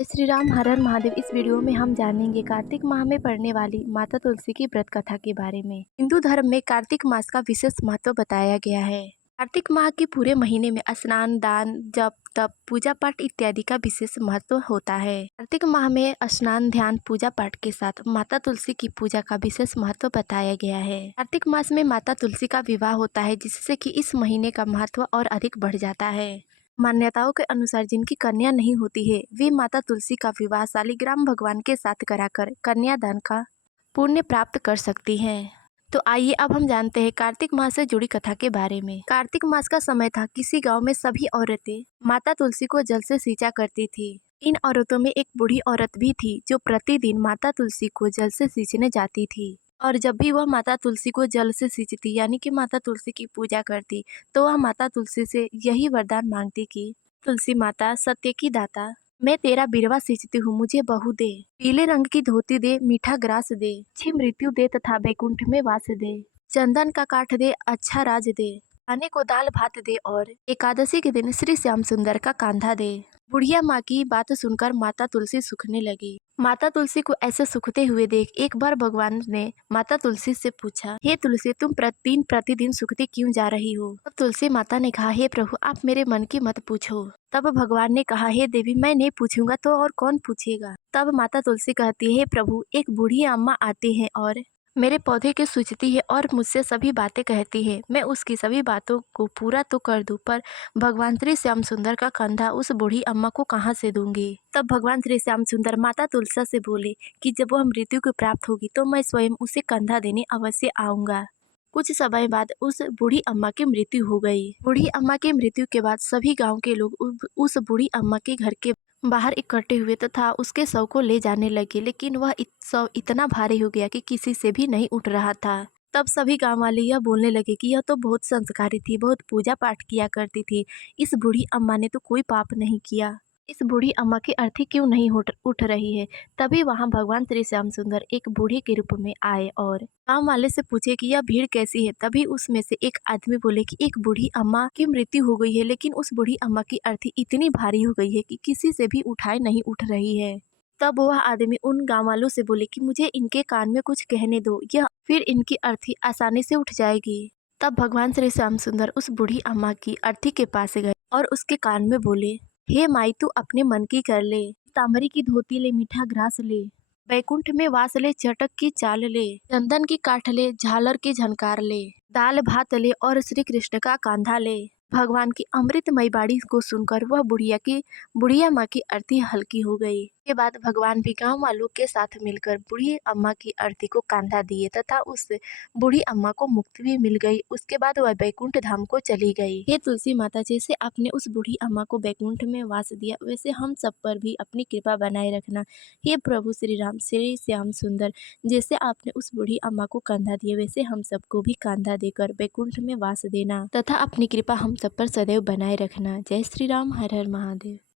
श्री राम हर हर महादेव। इस वीडियो में हम जानेंगे कार्तिक माह में पड़ने वाली माता तुलसी की व्रत कथा के बारे में। हिंदू धर्म में कार्तिक मास का विशेष महत्व बताया गया है। कार्तिक माह के पूरे महीने में स्नान, दान, जप, तप, पूजा पाठ इत्यादि का विशेष महत्व होता है। कार्तिक माह में स्नान, ध्यान, पूजा पाठ के साथ माता तुलसी की पूजा का विशेष महत्व बताया गया है। कार्तिक मास में माता तुलसी का विवाह होता है, जिससे कि इस महीने का महत्व और अधिक बढ़ जाता है। मान्यताओं के अनुसार जिनकी कन्या नहीं होती है, वे माता तुलसी का विवाह शालिग्राम भगवान के साथ कराकर कन्यादान का पुण्य प्राप्त कर सकती हैं। तो आइए अब हम जानते हैं कार्तिक मास से जुड़ी कथा के बारे में। कार्तिक मास का समय था। किसी गांव में सभी औरतें माता तुलसी को जल से सींचा करती थी। इन औरतों में एक बूढ़ी औरत भी थी, जो प्रतिदिन माता तुलसी को जल से सींचने जाती थी। और जब भी वह माता तुलसी को जल से सींचती, यानी कि माता तुलसी की पूजा करती, तो वह माता तुलसी से यही वरदान मांगती कि तुलसी माता, सत्य की दाता, मैं तेरा बिरवा सींचती हूँ, मुझे बहू दे, पीले रंग की धोती दे, मीठा ग्रास दे, अच्छी मृत्यु दे तथा बैकुंठ में वास दे, चंदन का काठ दे, अच्छा राज दे, खाने को दाल भात दे और एकादशी के दिन श्री श्याम सुंदर का कांधा दे। बुढ़िया माँ की बात सुनकर माता तुलसी सूखने लगी। माता तुलसी को ऐसे सूखते हुए देख एक बार भगवान ने माता तुलसी से पूछा, हे तुलसी, तुम प्रतिदिन सूखती क्यों जा रही हो? तब तुलसी माता ने कहा, हे प्रभु, आप मेरे मन की मत पूछो। तब भगवान ने कहा, हे देवी, मैं नहीं पूछूंगा तो और कौन पूछेगा? तब माता तुलसी कहती है, हे प्रभु, एक बूढ़ी अम्मा आती है और मेरे पौधे की सूझती है और मुझसे सभी बातें कहती है। मैं उसकी सभी बातों को पूरा तो कर दूं, पर भगवान श्री श्याम सुंदर का कंधा उस बूढ़ी अम्मा को कहाँ से दूंगी? तब भगवान श्री श्याम सुंदर माता तुलसी से बोले कि जब वह मृत्यु को प्राप्त होगी तो मैं स्वयं उसे कंधा देने अवश्य आऊंगा। कुछ समय बाद उस बूढ़ी अम्मा की मृत्यु हो गई। बूढ़ी अम्मा की मृत्यु के बाद सभी गांव के लोग उस बूढ़ी अम्मा के घर के बाहर इकट्ठे हुए तथा उसके शव को ले जाने लगे, लेकिन वह शव इतना भारी हो गया कि किसी से भी नहीं उठ रहा था। तब सभी गांव वाले यह बोलने लगे कि यह तो बहुत संस्कारी थी, बहुत पूजा पाठ किया करती थी, इस बूढ़ी अम्मा ने तो कोई पाप नहीं किया, इस बूढ़ी अम्मा की अर्थी क्यों नहीं उठ रही है? तभी वहां भगवान श्री श्याम सुंदर एक बूढ़े के रूप में आए और गांव वाले से पूछे कि यह भीड़ कैसी है। तभी उसमें से एक आदमी बोले कि एक बूढ़ी अम्मा की मृत्यु हो गई है, लेकिन उस बूढ़ी अम्मा की अर्थी इतनी भारी हो गई है कि किसी से भी उठाए नहीं उठ रही है। तब वह आदमी उन गांव वालों से बोले कि मुझे इनके कान में कुछ कहने दो, यह फिर इनकी अर्थी आसानी से उठ जाएगी। तब भगवान श्री श्याम सुंदर उस बूढ़ी अम्मा की अर्थी के पास गए और उसके कान में बोले, हे माई, तू अपने मन की कर ले, तांबरी की धोती ले, मीठा ग्रास ले, बैकुंठ में वास ले, चटक की चाल ले, चंदन की काठ ले, झालर की झनकार ले, दाल भात ले और श्री कृष्ण का कांधा ले। भगवान की अमृतमयी बाणी को सुनकर वह बुढ़िया माँ की अर्थी हल्की हो गई। के बाद भगवान भी गांव वालों के साथ मिलकर बूढ़ी अम्मा की अर्थी को कांधा दिए तथा उस बूढ़ी अम्मा को मुक्ति भी मिल गई। उसके बाद वह बैकुंठ धाम को चली गई। हे तुलसी माता, जैसे आपने उस बूढ़ी अम्मा को बैकुंठ में वास दिया, वैसे हम सब पर भी अपनी कृपा बनाए रखना। हे प्रभु श्री राम, श्री श्याम सुंदर, जैसे आपने उस बूढ़ी अम्मा को कंधा दिया, वैसे हम सबको भी कंधा देकर बैकुंठ में वास देना तथा अपनी कृपा हम सब पर सदैव बनाए रखना। जय श्री राम, हर हर महादेव।